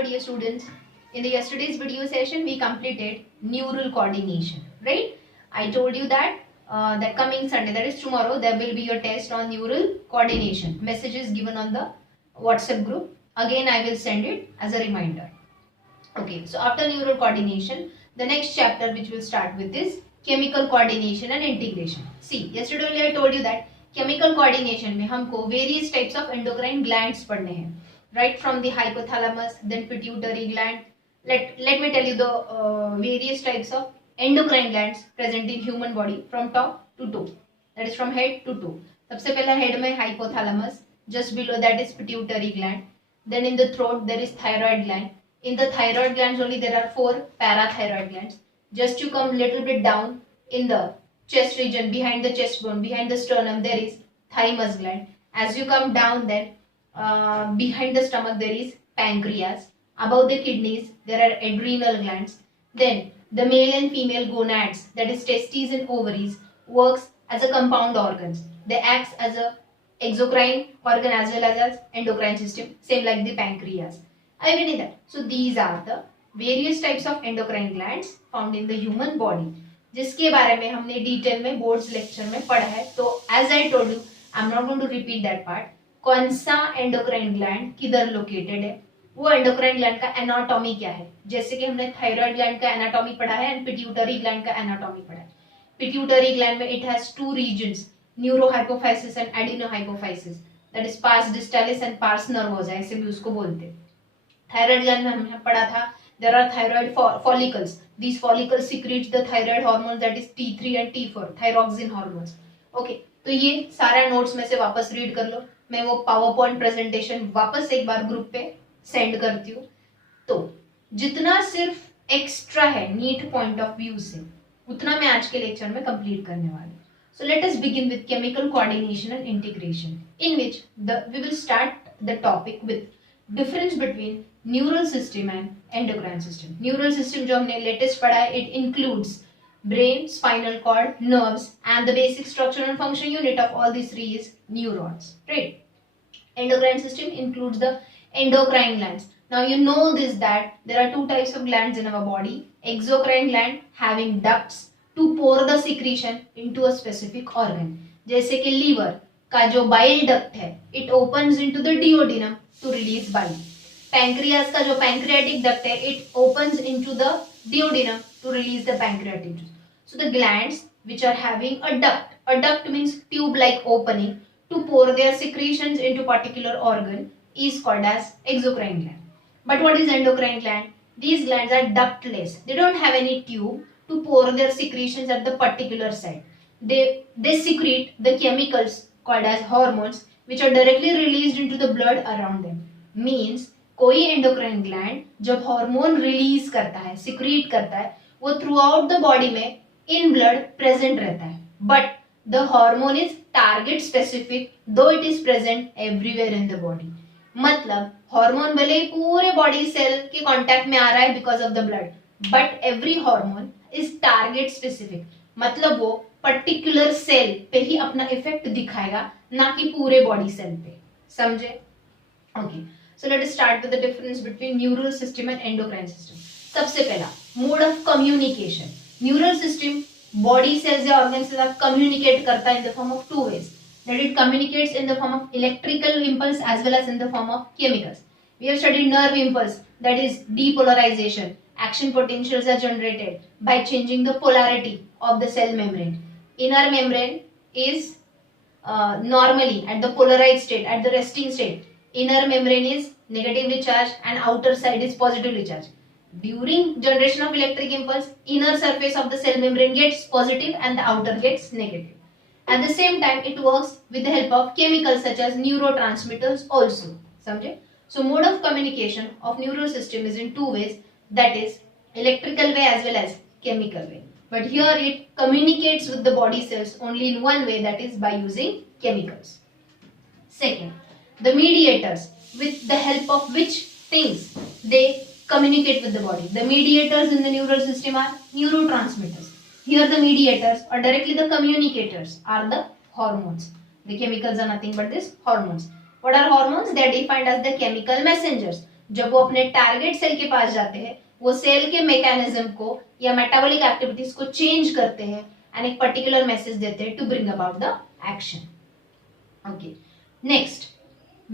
Hello dear students. In the yesterday's video session we completed neural coordination, right? I told you that that coming Sunday, that is tomorrow, there will be a test on neural coordination. Message is given on the WhatsApp group. Again I will send it as a reminder. Okay, so after neural coordination, the next chapter which will start with is chemical coordination and integration. See, yesterday only I told you that chemical coordination में हमको various types of endocrine glands पढ़ने हैं, right from the hypothalamus, then pituitary gland. Let me tell you the various types of endocrine glands present in human body from top to toe. That is from head to toe. सबसे पहला head में hypothalamus, just below that is pituitary gland. Then in the throat there is thyroid gland. In the thyroid glands only there are 4 parathyroid glands. Just you come little bit down in the chest region, behind the chest bone, behind the sternum there is thymus gland. As you come down then behind the stomach there is pancreas. Above the kidneys there are adrenal glands. Then the male and female gonads, that is testes and ovaries, works as a compound organs. They act as a exocrine organ as well as endocrine system, same like the pancreas. I will need that. So these are the various types of endocrine glands found in the human body, जिसके बारे में हमने detail में boards lecture में पढ़ा है. तो as I told you, I'm not going to repeat that part. कौन सा एंडोक्राइन ग्लैंड किधर लोकेटेड है, वो एंडोक्राइन ग्लैंड का एनाटॉमी क्या है. जैसे कि हमने थायराइड ग्लैंड का एनाटॉमी पढ़ा है एंड पिट्यूटरी ग्लैंड का एनाटॉमी पढ़ा है. पिट्यूटरी ग्लैंड में it has 2 regions, neurohypophysis and adenohypophysis, that is pars distalis and pars nervosa, ऐसे भी उसको बोलते हैं. थायराइड ग्लैंड में हमने पढ़ा था there are thyroid follicles. These follicles secrete the thyroid hormones, that is T3 and T4, thyroxine hormones. Okay, तो ये सारा नोट्स में से वापस रीड कर लो. मैं वो पावर पॉइंट प्रेजेंटेशन वापस एक बार ग्रुप पे सेंड करती हूँ. तो जितना सिर्फ एक्स्ट्रा है नीट पॉइंट ऑफ व्यू से, उतना मैं आज के लेक्चर में कंप्लीट करने वाली हूँ. So let us begin with chemical coordination and integration, in which we will start the topic with difference between neural system and endocrine system. Neural system जो हमने लेटेस्ट पढ़ा है, it includes brain, spinal cord, nerves, and the basic structure and function unit of all these 3 is neurons, right? Endocrine system includes the endocrine glands. Now you know this that there are 2 types of glands in our body. Exocrine gland having ducts to pour the secretion into a specific organ. जैसे कि liver का जो bile duct है, it opens into the duodenum to release bile. Pancreas का जो pancreatic duct है, it opens into the duodenum to release the pancreatic juice. So the glands which are having a duct means tube-like opening to pour their secretions into particular organ is called as exocrine gland. But what is endocrine gland? These glands are ductless. They don't have any tube to pour their secretions at the particular site. They secrete the chemicals called as hormones which are directly released into the blood around them. Means कोई endocrine gland जब hormone release करता है, secrete करता है, वो through out the body में in blood present रहता है. But the hormone is target specific though it is present everywhere in the body. मतलब हार्मोन भले ही पूरे बॉडी सेल के कांटेक्ट में आ रहा है because of the blood, but every hormone is target specific. मतलब वो पर्टिकुलर सेल पे ही अपना इफेक्ट दिखाएगा, ना कि पूरे बॉडी सेल पे. समझे? Okay, so let us start with the difference between neural system and endocrine system. सबसे पहला mode of communication. Neural system body cells या organ से साथ communicate करता है in the form of 2 ways. That it communicates in the form of electrical impulse as well as in the form of chemicals. We have studied nerve impulse, that is depolarization. Action potentials are generated by changing the polarity of the cell membrane. Inner membrane is normally at the polarized state, at the resting state. Inner membrane is negatively charged and outer side is positively charged. During generation of electric impulse, inner surface of the cell membrane gets positive and the outer gets negative. At the same time, it works with the help of chemicals such as neurotransmitters also. समझे? So mode of communication of neural system is in 2 ways, that is electrical way as well as chemical way. But here it communicates with the body cells only in one way, that is by using chemicals. Second, the mediators with the help of which things they communicate with the body. The mediators in the neural system are neurotransmitters. Here the mediators or directly the communicators are the hormones. The chemicals are nothing but these hormones. What are hormones? They are defined as the chemical messengers जब वो अपने target cell के पास जाते हैं, वो cell के mechanism को या मेटाबॉलिक एक्टिविटीज को चेंज करते हैं एंड एक पर्टिकुलर मैसेज देते हैं to bring about the action. Okay. Next,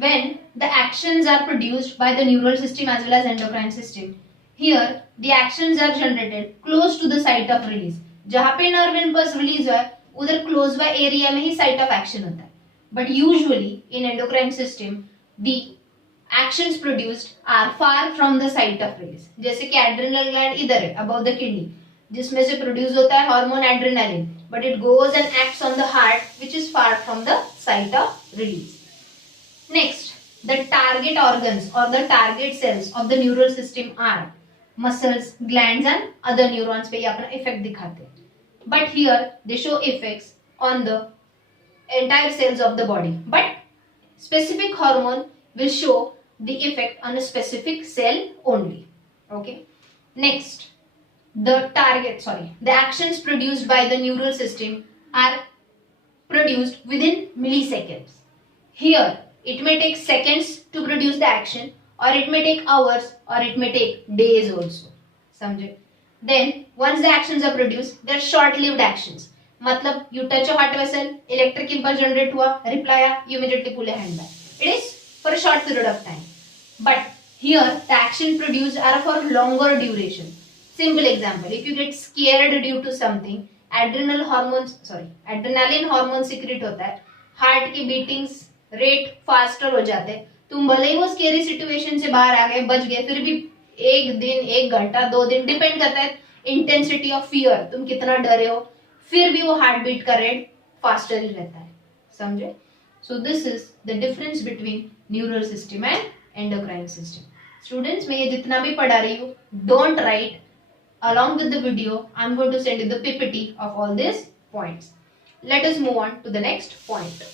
when the actions are produced by the neural system as well as endocrine system, here the actions are generated close to the site of release. जहाँ पे nerve impulse release हुआ है, उधर close by area में ही site of action होता है. But usually in endocrine system, the actions produced are far from the site of release. जैसे कि adrenal gland इधर है, above the kidney, जिसमें से produce होता है hormone adrenaline, but it goes and acts on the heart, which is far from the site of release. Next, the target organs or the target cells of the neural system are muscles, glands and other neurons पे ये अपना effect दिखाते हैं. But here they show effects on the entire cells of the body. But specific hormone will show the effect on a specific cell only. Okay. Next, the actions produced by the neural system are produced within milliseconds. Here, it may take seconds to produce the action, or it may take hours, or it may take days also. समझे? Then, once the actions are produced, they are short-lived actions. मतलब, you touch a heart vessel, electric impulse generate हुआ, reply आया, you immediately pull a hand back. It is for a short period of time. But here, the action produced are for longer duration. Simple example, if you get scared due to something, adrenaline hormone secrete होता है, heart की beatings rate faster हो जाते हैं. तुम भले ही वो scary situation से बाहर आ गए, बच गए, फिर भी एक दिन, एक घंटा, 2 दिन, डिपेंड करता है intensity of fear, तुम कितना डरे हो, फिर भी वो हार्ट बीट का रेट फास्टर ही रहता है. समझे? So this is the difference between neural system and endocrine system. Students, मैं ये जितना भी पढ़ा रही हूँ, don't write. Along with the video, I'm going to send you the PPT of all these points. Let us move on to the next point.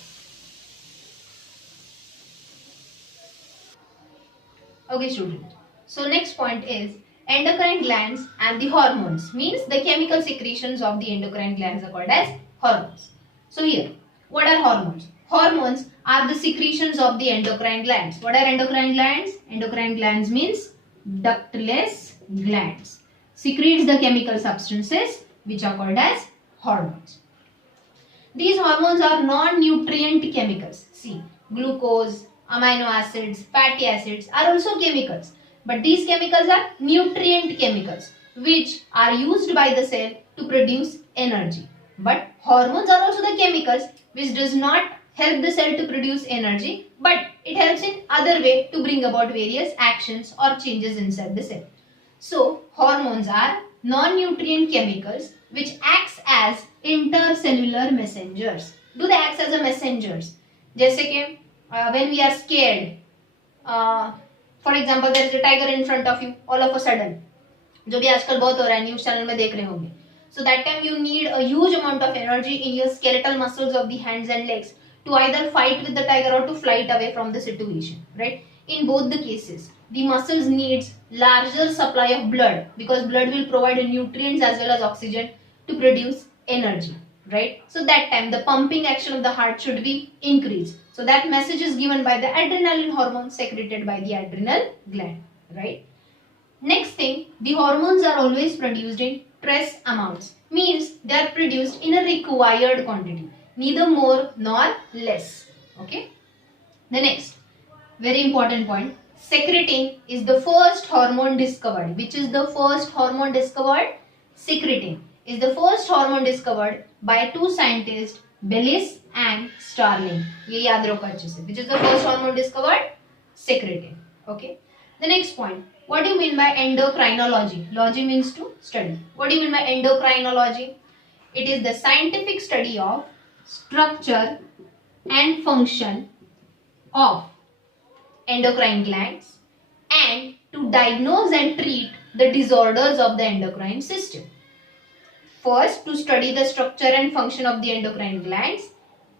Okay, student. So next point is endocrine glands and the hormones. Means the chemical secretions of the endocrine glands are called as hormones. So here, what are hormones? Hormones are the secretions of the endocrine glands. What are endocrine glands? Endocrine glands means ductless glands. Secretes the chemical substances which are called as hormones. These hormones are non-nutrient chemicals. See, glucose, amino acids, fatty acids are also chemicals. But these chemicals are nutrient chemicals which are used by the cell to produce energy. But hormones are also the chemicals which does not help the cell to produce energy, but it helps in other way to bring about various actions or changes inside the cell. So, hormones are non-nutrient chemicals which acts as intercellular messengers. Do they act as a messengers? जैसे कि when we are scared, for example, there is a tiger in front of you all of a sudden, जो भी आजकल बहुत हो रहा है, news channel में देख रहे होंगे. So that time you need a huge amount of energy in your skeletal muscles of the hands and legs to either fight with the tiger or to fly it away from the situation, right? In both the cases, the muscles needs larger supply of blood because blood will provide nutrients as well as oxygen to produce energy, right? So that time the pumping action of the heart should be increased. So that message is given by the adrenaline hormone secreted by the adrenal gland, right? Next thing, the hormones are always produced in trace amounts. Means they are produced in a required quantity, neither more nor less. Okay. The next, very important point, secretin is the first hormone discovered. Which is the first hormone discovered? Secretin is the first hormone discovered by two scientists, Bellis and Starling. ये याद रखो अच्छे से. Which is the first hormone discovered? Secretin. Okay. The next point. What do you mean by endocrinology? Logy means to study. What do you mean by endocrinology? It is the scientific study of structure and function of endocrine glands and to diagnose and treat the disorders of the endocrine system. First, to study the structure and function of the endocrine glands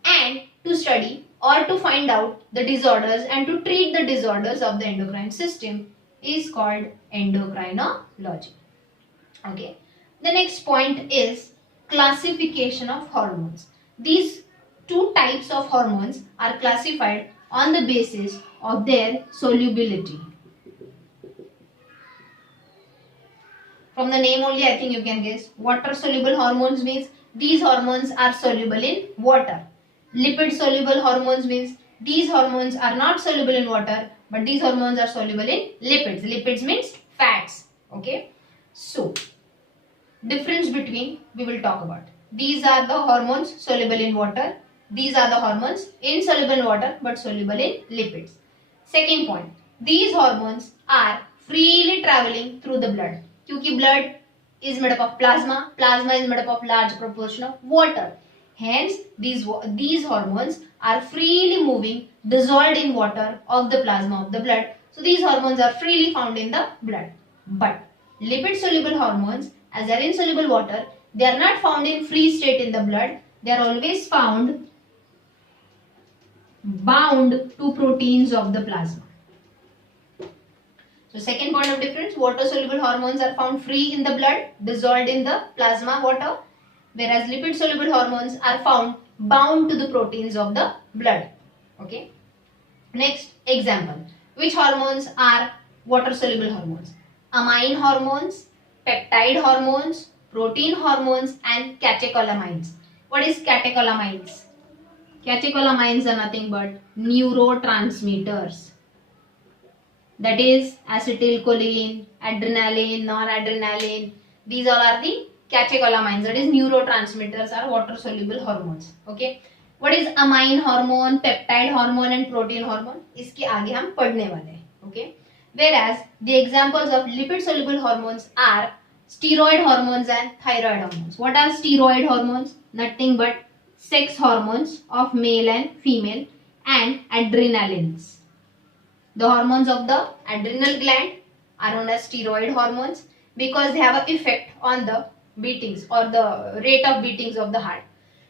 and to study or to find out the disorders and to treat the disorders of the endocrine system is called endocrinology. Okay. The next point is classification of hormones. These two types of hormones are classified on the basis of their solubility. From the name only, I think you can guess. Water soluble hormones means these hormones are soluble in water. Lipid soluble hormones means these hormones are not soluble in water, but these hormones are soluble in lipids. Lipids means fats. Okay. So, difference between we will talk about. These are the hormones soluble in water. These are the hormones insoluble in water but soluble in lipids. Second point, these hormones are freely traveling through the blood. क्योंकि blood is made up of plasma. Plasma is made up of large proportion of water. Hence, these hormones are freely moving, dissolved in water of the plasma of the blood. So these hormones are freely found in the blood. But lipid soluble hormones, as they are in soluble water, they are not found in free state in the blood. They are always found bound to proteins of the plasma. So second point of difference, water soluble hormones are found free in the blood, dissolved in the plasma water, whereas lipid soluble hormones are found bound to the proteins of the blood. Okay. Next example, which hormones are water soluble hormones? Amine hormones, peptide hormones, protein hormones and catecholamines. What is catecholamines? Catecholamines are nothing but neurotransmitters. That is acetylcholine, adrenaline, noradrenaline. These all are the catecholamines. That is neurotransmitters are water soluble hormones. Okay. What is amine hormone, peptide hormone and protein hormone? इसके आगे हम पढ़ने वाले हैं. Okay. Whereas the examples of lipid soluble hormones are steroid hormones and thyroid hormones. What are steroid hormones? Nothing but sex hormones of male and female and adrenalines. The hormones of the adrenal gland are known as steroid hormones because they have an effect on the beatings or the rate of beatings of the heart.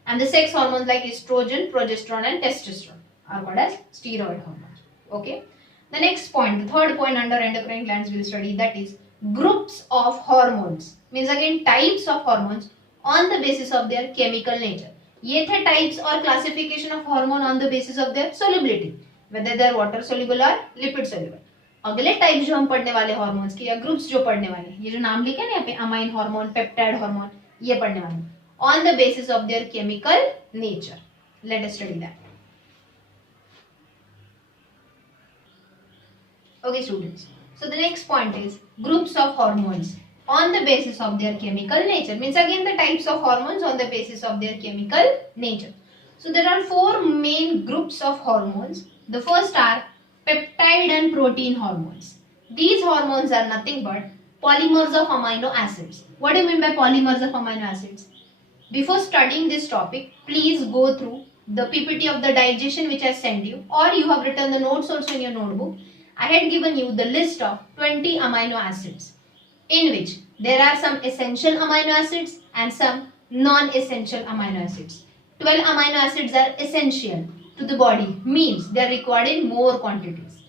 And the sex hormones like estrogen, progesterone and testosterone are called as steroid hormones. Okay. The next point, the third point under endocrine glands we will study, that is groups of hormones. Means again types of hormones on the basis of their chemical nature. ये थे types or classification of hormone on the basis of their solubility, whether they are water soluble or lipid soluble. अगले types जो हम पढ़ने वाले hormones के या groups जो पढ़ने वाले, ये जो नाम लिखे ना यहाँ पे amine hormone, peptide hormone, ये पढ़ने वाले on the basis of their chemical nature. Let us study that. Okay students, so the next point is groups of hormones on the basis of their chemical nature. Means again the types of hormones on the basis of their chemical nature. So there are four main groups of hormones. The first are peptide and protein hormones. These hormones are nothing but polymers of amino acids. What do you mean by polymers of amino acids? Before studying this topic, please go through the PPT of the digestion which I sent you, or you have written the notes also in your notebook. I had given you the list of 20 amino acids in which there are some essential amino acids and some non-essential amino acids. 12 amino acids are essential to the body, means they are required in more quantities.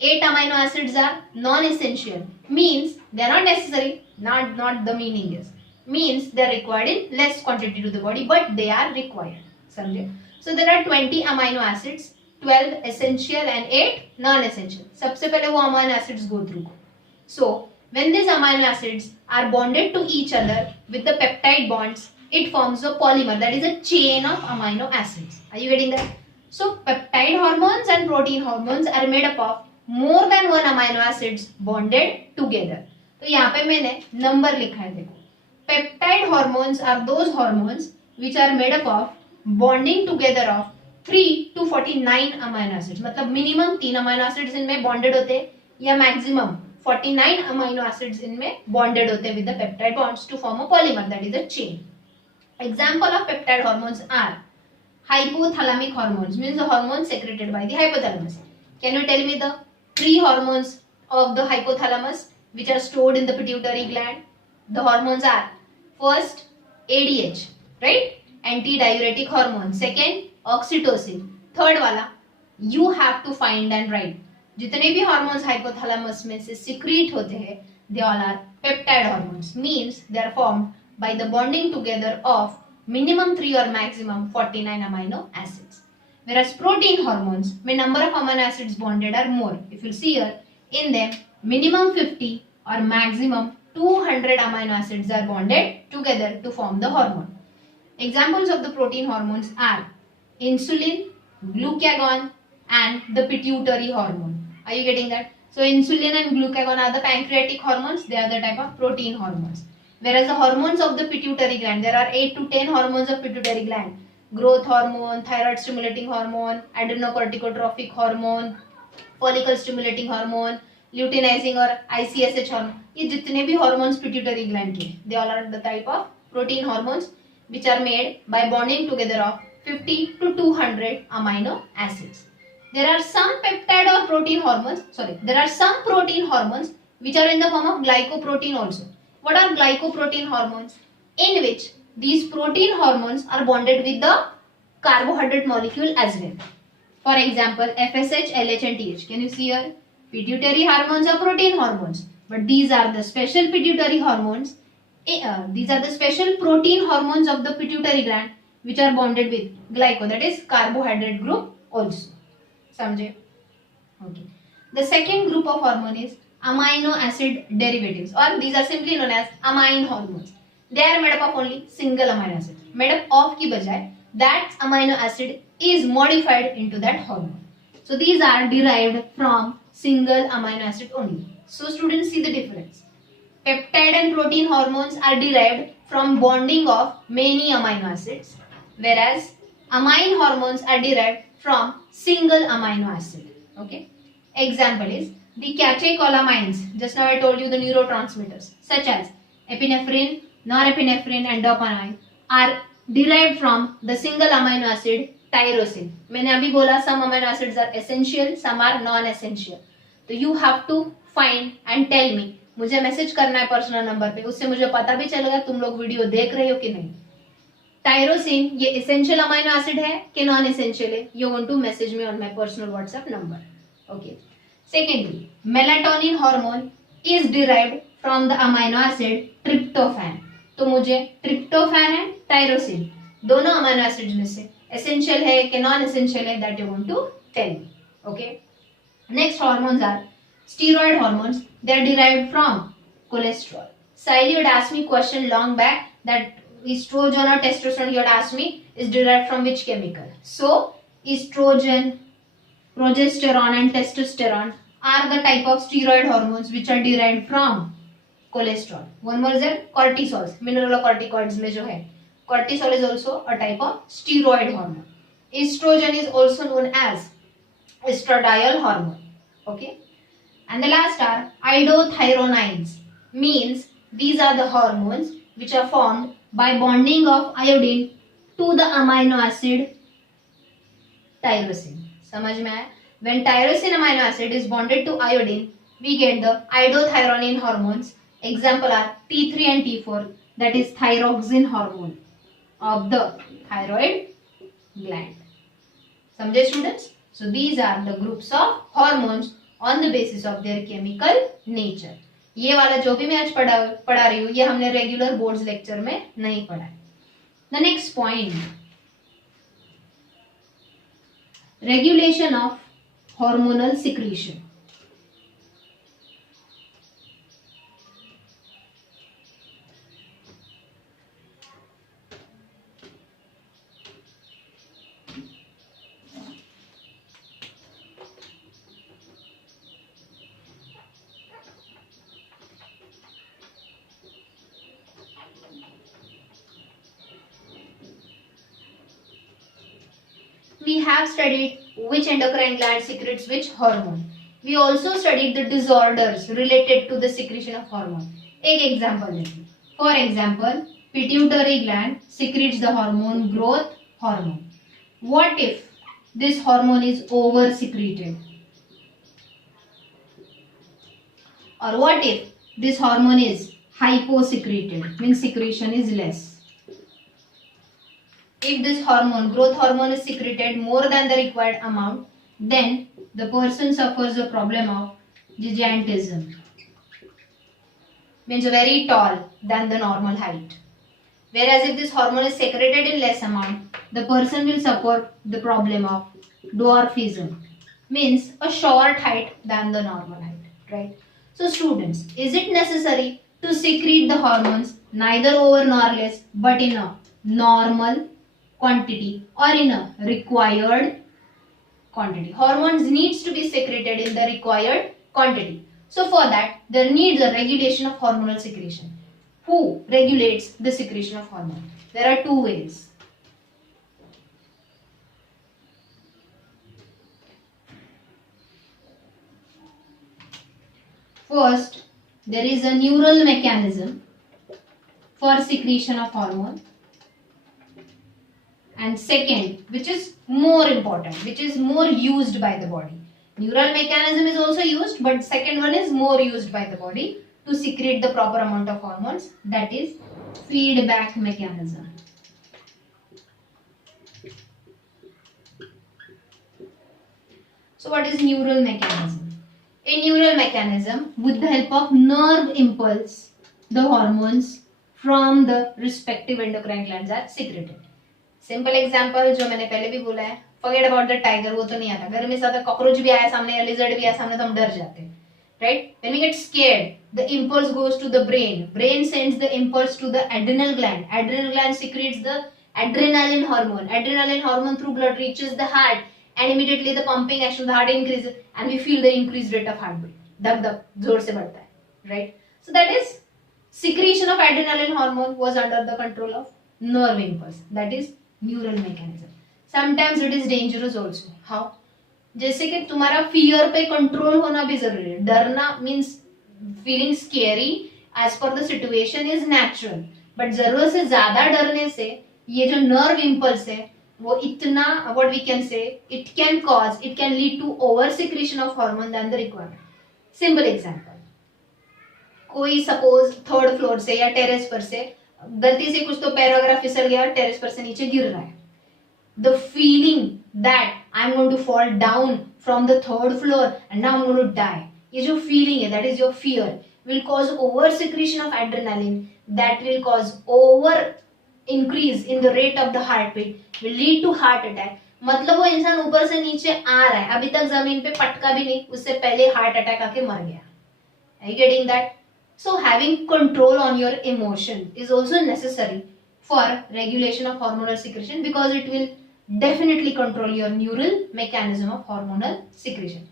8 amino acids are non-essential, means they are not necessary, not the meaning is. Means they are required in less quantity to the body, but they are required. समझे? So there are 20 amino acids, 12 essential and 8 non-essential. सबसे पहले वो amino acids go through. So when these amino acids are bonded to each other with the peptide bonds, it forms a polymer, that is a chain of amino acids. Are you getting that? So peptide hormones and protein hormones are made up of more than one amino acids bonded together. तो यहाँ पे मैंने number लिखा है देखो. Peptide hormones are those hormones which are made up of bonding together of 3 to 49 amino acids. मतलब minimum 3 amino acids इनमें bonded होते हैं या maximum 49 amino acids इनमें bonded होते हैं with the peptide bonds to form a polymer, that is a chain. Example of peptide hormones are hypothalamic hormones, means the hormones secreted by the hypothalamus. Can you tell me the 3 hormones of the hypothalamus which are stored in the pituitary gland? The hormones are first ADH, right? Antidiuretic hormone. Second oxytocin. Third वाला you have to find and write. जितने भी hormones hypothalamus में से secrete होते हैं, they all are peptide hormones. Means they are formed by the bonding together of minimum 3 or maximum 49 amino acids. Whereas protein hormones, when number of amino acids bonded are more. If you see here, in them minimum 50 or maximum 200 amino acids are bonded together to form the hormone. Examples of the protein hormones are insulin, glucagon, and the pituitary hormone. Are you getting that? So insulin and glucagon are the pancreatic hormones. They are the type of protein hormones. Whereas the hormones of the pituitary gland, there are 8 to 10 hormones of pituitary gland. Growth hormone, thyroid stimulating hormone, adrenocorticotrophic hormone, follicle stimulating hormone, luteinizing or ICSH hormone. ये जितने भी hormones pituitary gland के, they all are the type of protein hormones which are made by bonding together of 50 to 200 amino acids. There are some peptide or protein hormones. There are some protein hormones which are in the form of glycoprotein also. What are glycoprotein hormones? In which these protein hormones are bonded with the carbohydrate molecule as well. For example, FSH, LH and TH. Can you see here? Pituitary hormones are protein hormones. But these are the special pituitary hormones. These are the special protein hormones of the pituitary gland which are bonded with glyco, that is carbohydrate group also. Samjhe? Okay. The second group of hormone is amino acid derivatives, or these are simply known as amine hormones. They are made up of only single amino acid. Made up of ki bajay, that amino acid is modified into that hormone. So these are derived from single amino acid only. So students, see the difference. Peptide and protein hormones are derived from bonding of many amino acids, whereas amine hormones are derived from single amino acid. Okay. Example is the catecholamines. Just now I told you the neurotransmitters such as epinephrine, norepinephrine and dopamine are derived from the single amino acid tyrosine. मैंने अभी बोला some amino acids are essential, some are non-essential. तो you have to find and tell me. मुझे message करना है personal number पे, उससे मुझे पता भी चलेगा तुम लोग वीडियो देख रहे हो कि नहीं. टायरोसिन ये एसेंशियल अमाइनो एसिड है कि नॉन एसेंशियल है? You want to message me on my personal WhatsApp number. Okay. Secondly, melatonin hormone is derived from the amino acid tryptophan. तो मुझे ट्रिप्टोफैन है, टायरोसिन, दोनों अमाइनो एसिड में से एसेंशियल है कि नॉन एसेंशियल है, that you want to tell me. Okay. Next hormones are steroid hormones. They are derived from cholesterol. Sally had asked me question long back that estrogen or testosterone, he had asked me, is derived from which chemical? So estrogen, progesterone and testosterone are the type of steroid hormones which are derived from cholesterol. One more is there, cortisols, mineralocorticoids में जो है, cortisol is also a type of steroid hormone. Estrogen is also known as estradiol hormone. Okay. And the last are iodothyronines, means these are the hormones which are formed by bonding of iodine to the amino acid tyrosine. समझ में आया? When tyrosine amino acid is bonded to iodine, we get the iodothyronine hormones. Example are T3 and T4, that is thyroxine hormone of the thyroid gland. समझे students? So these are the groups of hormones on the basis of their chemical nature. ये वाला जो भी मैं आज पढ़ा रही हूँ ये हमने रेगुलर बोर्ड्स लेक्चर में नहीं पढ़ा है. The next point, regulation of hormonal secretion. We have studied which endocrine gland secretes which hormone. We also studied the disorders related to the secretion of hormone. एक example लेंगे. For example, pituitary gland secretes the hormone growth hormone. What if this hormone is over secreted? Or what if this hormone is hyposecreted, means secretion is less? If this hormone, growth hormone, is secreted more than the required amount, then the person suffers a problem of gigantism, means very tall than the normal height. Whereas if this hormone is secreted in less amount, the person will suffer the problem of dwarfism, means a short height than the normal height, right? So students, is it necessary to secrete the hormones neither over nor less but in a normal quantity or in a required quantity. Hormones needs to be secreted in the required quantity. So for that there needs a regulation of hormonal secretion. Who regulates the secretion of hormone? There are two ways. First, there is a neural mechanism for secretion of hormone. And second, which is more important, which is more used by the body. Neural mechanism is also used, but second one is more used by the body to secrete the proper amount of hormones. That is feedback mechanism. So what is neural mechanism? A neural mechanism, with the help of nerve impulse, the hormones from the respective endocrine glands are secreted. Simple example जो मैंने पहले भी बोला है, forget about the tiger, वो तो नहीं आता. घर में ज्यादा कॉकरोच भी आया सामने या लिजर्ड भी आया सामने तो हम डर जाते हैं, right? When we get scared, the impulse goes to the brain. Brain sends the impulse to the adrenal gland. Adrenal gland secretes the adrenaline hormone. Adrenaline hormone through blood reaches the heart, and immediately the pumping action of the heart increases, and we feel the increased rate of heartbeat. धक धक जोर से बढ़ता है, right? So that is secretion of adrenaline hormone was under the control of nerve impulse. That is neural mechanism. Sometimes it is dangerous also. How? जैसे कि तुम्हारा fear पे control होना भी जरूरी है. डरना means feeling scary as per the situation is natural. But जरूरत से ज्यादा डरने से ये जो nerve impulse है वो इतना, what we can say, it can lead to over secretion of hormone than the requirement. Simple example. कोई सपोज थर्ड फ्लोर से या टेरेस पर से गलती से कुछ तो पैर वगैरह फिसल गया और टेरेस पर से नीचे गिर रहा है. The feeling that I am going to fall down from the third floor and now I am going to die, ये जो फीलिंग है that is your fear, will cause over secretion of adrenaline, that will cause over increase in the rate of the heart beat, will lead to heart attack. मतलब वो इंसान ऊपर से नीचे आ रहा है, अभी तक जमीन पे पटका भी नहीं, उससे पहले हार्ट अटैक आके मर गया. Are you getting that? So having control on your emotion is also necessary for regulation of hormonal secretion because it will definitely control your neural mechanism of hormonal secretion.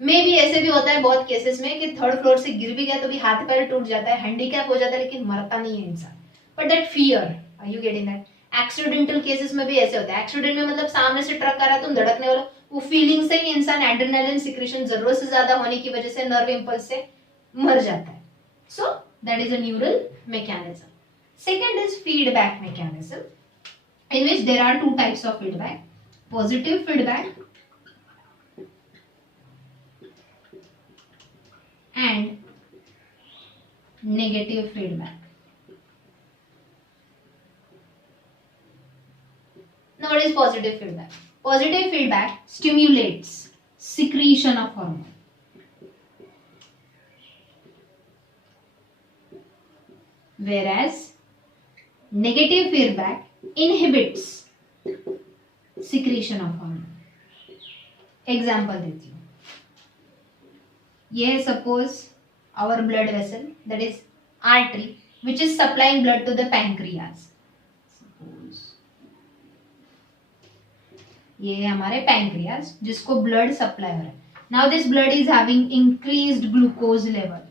Maybe ऐसे भी होता है बहुत cases में कि third floor से गिर भी गया तो भी हाथ पैर टूट जाता है, हैंडीकैप हो जाता है, लेकिन मरता नहीं है इंसान. But that fear, are you getting that? Accidental cases में भी ऐसे होता है. एक्सीडेंट में मतलब सामने से ट्रक आ रहा है, तुम धड़कने वाला, वो फीलिंग से ही इंसान एड्रेनालिन सिक्रेशन जरूरत से ज्यादा होने की वजह से नर्व इंपल्स से मर जाता है. So that is a neural mechanism. Second is feedback mechanism, in which there are two types of feedback: positive feedback and negative feedback. Now what is positive feedback? Positive feedback stimulates secretion of hormone. Whereas negative feedback inhibits secretion of hormone. Example देती हूँ. ये suppose our blood vessel, that is artery, which is supplying blood to the pancreas. Suppose ये हमारे pancreas जिसको blood supply हो रहा है. Now this blood is having increased glucose level.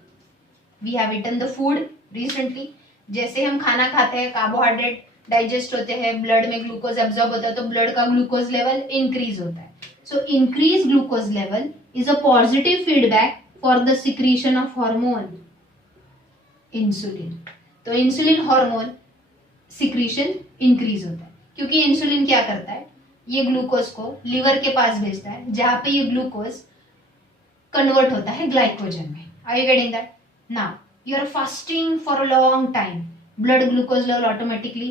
We have eaten the food recently. जैसे हम खाना खाते हैं, कार्बोहाइड्रेट डाइजेस्ट होते हैं, ब्लड में ग्लूकोज एब्जॉर्ब होता है, तो ब्लड का ग्लूकोज लेवल इंक्रीज होता है. So increase glucose level is a positive feedback for the secretion of hormone insulin. तो इंसुलिन हार्मोन सिक्रीशन इंक्रीज होता है, क्योंकि इंसुलिन क्या करता है, ये ग्लूकोज को लीवर के पास भेजता है, जहां पे ये ग्लूकोज कन्वर्ट होता है ग्लाइकोजन में. Are you getting that? Now you are fasting for a long time, blood glucose level automatically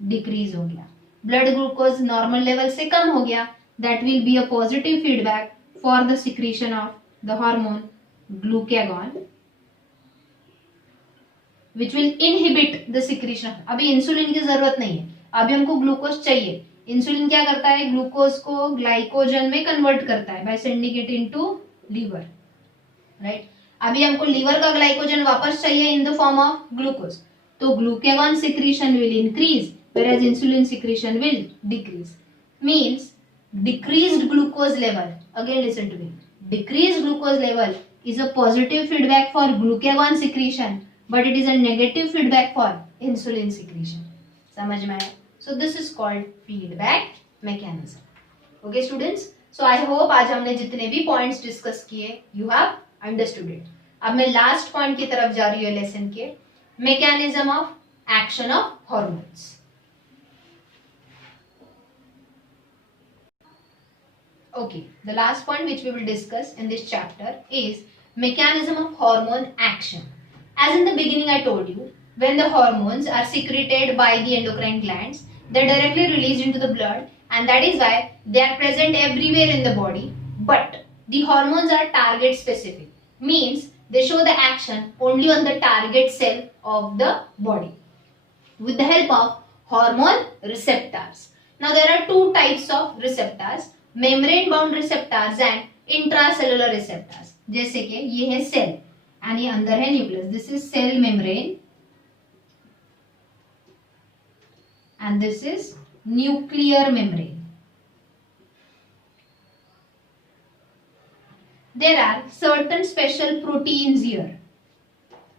decrease हो गया, blood glucose normal level से कम हो गया. that will be a positive feedback for the secretion of the hormone glucagon, which will inhibit the secretion of. अभी insulin की जरूरत नहीं है, अभी हमको ग्लूकोज चाहिए. इंसुलिन क्या करता है, ग्लूकोज को ग्लाइकोजन में कन्वर्ट करता है by sending it into liver, right? अभी हमको लीवर का ग्लाइकोजन वापस चाहिए in the form of glucose, तो glucagon secretion will increase whereas insulin secretion will decrease. Means decreased glucose level, again listen to me, decreased glucose level is a positive feedback for glucagon secretion but it is a negative feedback for insulin secretion. समझ में आया? So this is called feedback mechanism. Okay students, so I hope आज हमने जितने भी points discuss किए you have understood it. अब मैं last point की तरफ जा रही हूँ lesson के, mechanism of action of hormones. Okay, the last point which we will discuss in this chapter is mechanism of hormone action. As in the beginning I told you, when the hormones are secreted by the endocrine glands, they are directly released into the blood and that is why they are present everywhere in the body, but the hormones are target specific. Means they show the action only on the target cell of the body with the help of hormone receptors. Now there are two types of receptors, membrane bound receptors and intracellular receptors. जैसे कि ये है cell and ये अंदर है nucleus. This is cell membrane and this is nuclear membrane. There are certain special proteins here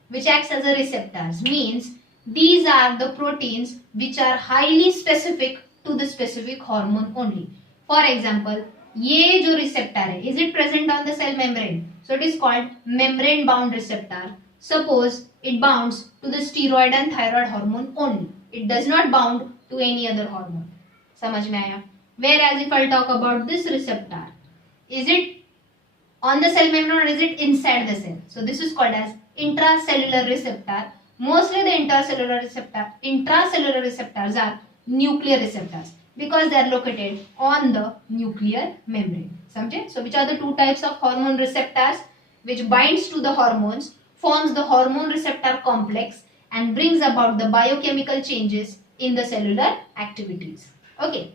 which acts as a receptors. Means these are the proteins which are highly specific to the specific hormone only. For example, ये जो receptor है, is it present on the cell membrane? So it is called membrane bound receptor. Suppose it bounds to the steroid and thyroid hormone only. It does not bound to any other hormone. समझ में आया? Whereas if I talk about this receptor, is it on the cell membrane or is it inside the cell? So this is called as intracellular receptor. Mostly the intracellular receptors are nuclear receptors because they are located on the nuclear membrane. समझे? So which are the two types of hormone receptors which binds to the hormones, forms the hormone receptor complex and brings about the biochemical changes in the cellular activities. Okay.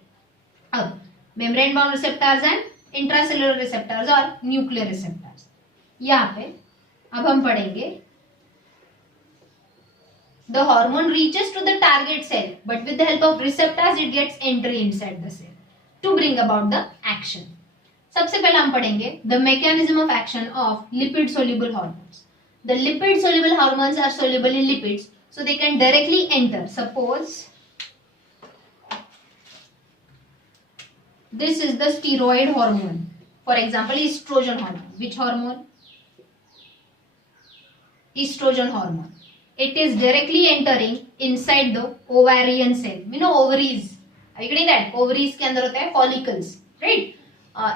अब membrane bound receptors and intracellular receptors और nuclear receptors. यहाँ पे अब हम पढ़ेंगे the hormone reaches to the target cell but with the help of receptors it gets entry inside the cell to bring about the action. सबसे पहले हम पढ़ेंगे the mechanism of action of lipid soluble hormones. The lipid soluble hormones are soluble in lipids so they can directly enter. Suppose this is the steroid hormone, for example estrogen hormone. Which hormone? Estrogen hormone. It is directly entering inside the ovarian cell. You know ovaries. Are you getting that? Ovaries के अंदर होता है follicles, right?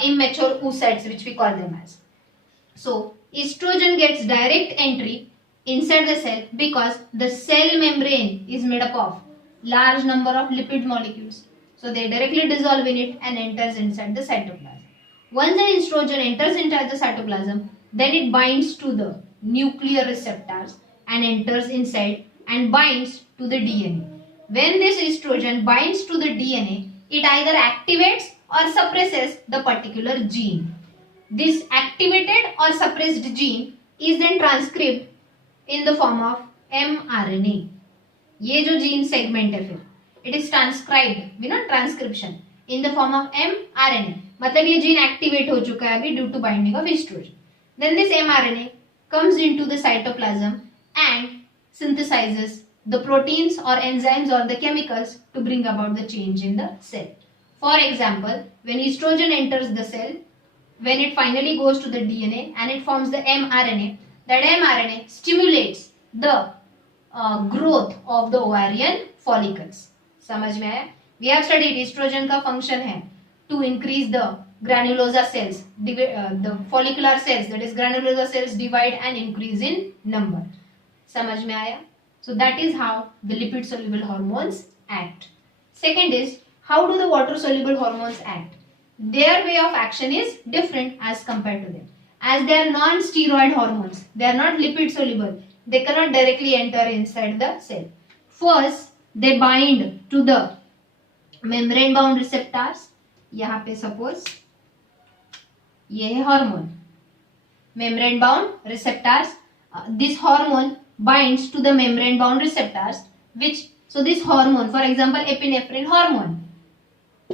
Immature oocytes which we call them as. So estrogen gets direct entry inside the cell because the cell membrane is made up of large number of lipid molecules. So they directly dissolve in it and enters inside the cytoplasm. Once the estrogen enters inside the cytoplasm, then it binds to the nuclear receptors and enters inside and binds to the DNA. When this estrogen binds to the DNA, it either activates or suppresses the particular gene. This activated or suppressed gene is then transcribed in the form of mRNA. ये जो gene segment है फिर it is transcribed, you know transcription in the form of mRNA. मतलब ये gene activate हो चुका है अभी due to binding of estrogen. Then this mRNA comes into the cytoplasm and synthesizes the proteins or enzymes or the chemicals to bring about the change in the cell. For example, when estrogen enters the cell, when it finally goes to the DNA and it forms the mRNA, that mRNA stimulates the growth of the ovarian follicles. समझ में आया? We have studied estrogen का function है to increase the granulosa cells, the follicular cells, that is granulosa cells divide and increase in number. समझ में आया? So that is how the lipid soluble hormones act. Second is, how do the water soluble hormones act? Their way of action is different as compared to them. As they are non-steroid hormones, they are not lipid soluble. They cannot directly enter inside the cell. First, they bind to the membrane bound receptors. यहाँ पे suppose ये है hormone. membrane bound receptors. This hormone binds to the membrane bound receptors, so this hormone, for example epinephrine hormone,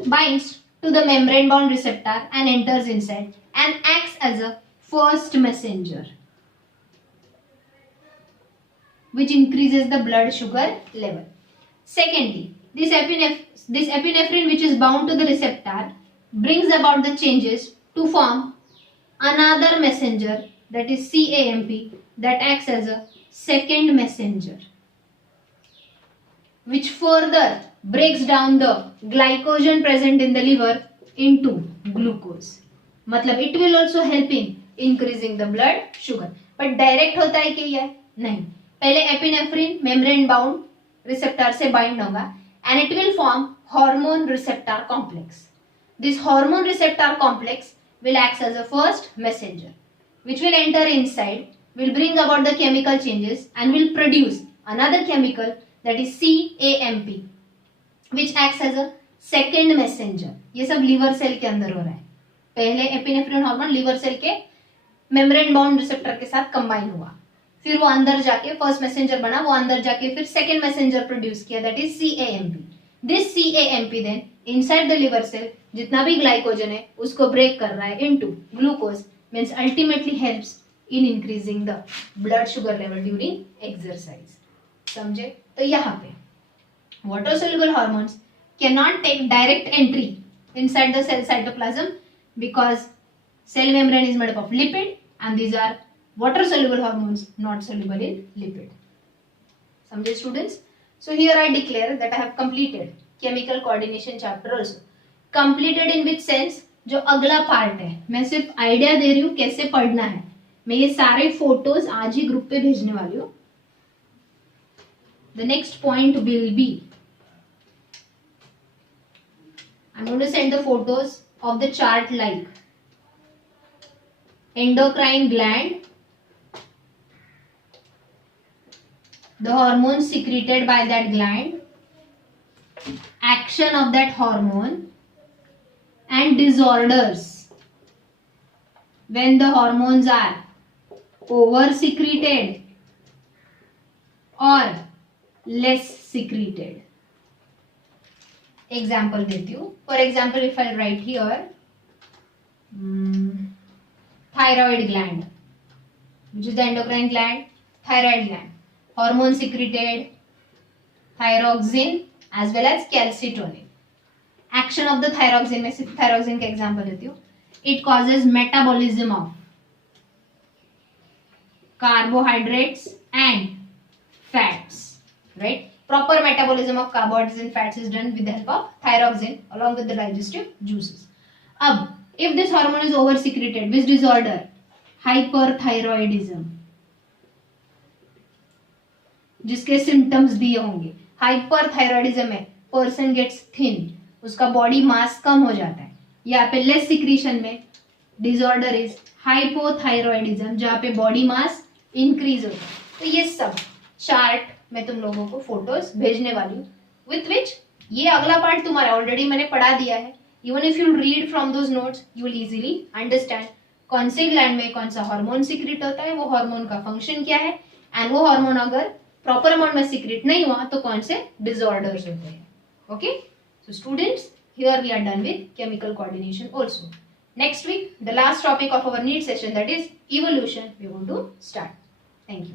binds to the membrane bound receptor and enters inside and acts as a first messenger, which increases the blood sugar level. Secondly, this epinephrine which is bound to the receptor brings about the changes to form another messenger, that is CAMP, that acts as a second messenger, which further breaks down the glycogen present in the liver into glucose. मतलब it will also help in increasing the blood sugar. But direct होता है क्या ये? नहीं. पहले epinephrine membrane bound receptor से bind होगा and it will form hormone receptor complex. This hormone receptor complex will act as a first messenger, which will enter inside, will bring about the chemical changes and will produce another chemical, that is CAMP, which acts as a second messenger. ये सब liver cell के अंदर हो रहा है. पहले epinephrine hormone liver cell के membrane bound receptor के साथ combine हुआ, फिर वो अंदर जाके फर्स्ट मैसेंजर बना, वो अंदर जाके फिर सेकेंड मैसेंजर प्रोड्यूस किया, that is CAMP. This CAMP then inside the liver cell जितना भी ग्लाइकोजन है उसको ब्रेक कर रहा है into glucose, means ultimately helps in increasing the blood sugar level during exercise. समझे? तो यहाँ पे water soluble hormones can not take direct entry inside the cell cytoplasm because cell membrane is made up of lipid and these are water soluble hormones not soluble in lipid. समझे students? So here I declare that I have completed chemical coordination chapter also. Completed in which sense? जो अगला part है मैं सिर्फ idea दे रही हूँ कैसे पढ़ना है. मैं ये सारे फोटोज आज ही ग्रुप पे भेजने वाली हूँ. The next point will be I'm going to send the photos of the chart like endocrine gland, the hormones secreted by that gland, action of that hormone, and disorders when the hormones are over secreted or less secreted. Example देती हूँ. For example, if I write here thyroid gland, which is the endocrine gland, thyroid gland, hormone secreted, thyroxine as well as calcitonin. Action of the thyroxine, मैं सिर्फ thyroxine का example देती हूँ. It causes metabolism of carbohydrates and fats, right? Proper metabolism of carbohydrates and fats is done with the help of thyroxine along with the digestive juices. अब if this hormone is over secreted, which disorder? Hyperthyroidism. जिसके symptoms दिए होंगे. Hyperthyroidism है, person gets thin, उसका body mass कम हो जाता है. यहाँ पे less secretion में disorder is hypothyroidism, जहाँ पे body mass increase होता है. तो ये सब चार्ट मैं तुम लोगों को फोटोज भेजने वाली हूँ, with which ये अगला पार्ट तुम्हारा ऑलरेडी मैंने पढ़ा दिया है. Even if you read from those notes, you will easily understand कौन से ग्लैंड में कौन सा हार्मोन सीक्रेट होता है, वो हार्मोन का फंक्शन क्या है, एंड वो हार्मोन अगर प्रॉपर अमाउंट में सीक्रेट नहीं हुआ तो कौन से डिसऑर्डर्स होते हैं. Okay, so students, here we are done with chemical coordination also. Next week the last topic of our NEET session, that is evolution, we want to start. Thank you.